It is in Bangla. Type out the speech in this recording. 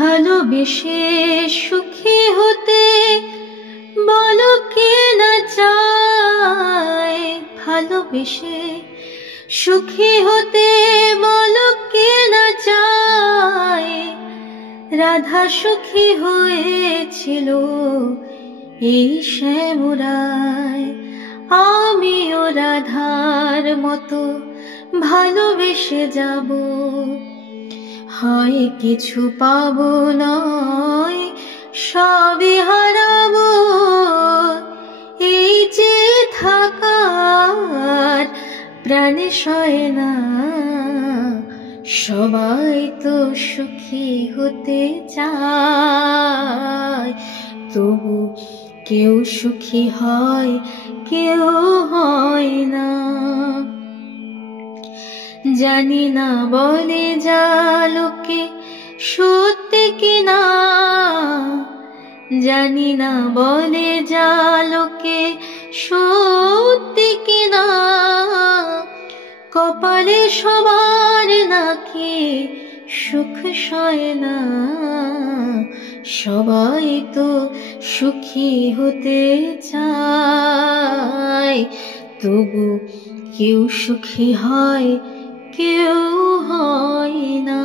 ভালোবেসে সুখী হতে বলো কে না চায়, ভালোবেসে সুখী হতে বলো কে না চায়। রাধা সুখী হয়েছিল এই শ্যামরায়, আমিও রাধার মতো ভালোবেসে যাব। হয় কিছু পাবো নয় সবই হারাবো, এই যে থাকার প্রাণে সয় না। সবাই তো সুখী হতে চায়, তবু কেউ সুখী হয় কেউ হয় না। জানি না বলে যা লোকে সত্যি কিনা, জানি না বলে যা লোকে সত্যি কিনা। কপালে সবার নাকি সুখ সয় না, সবাই তো সুখী হতে চায়, তবু কেউ সুখী হয় কেউ হয় না।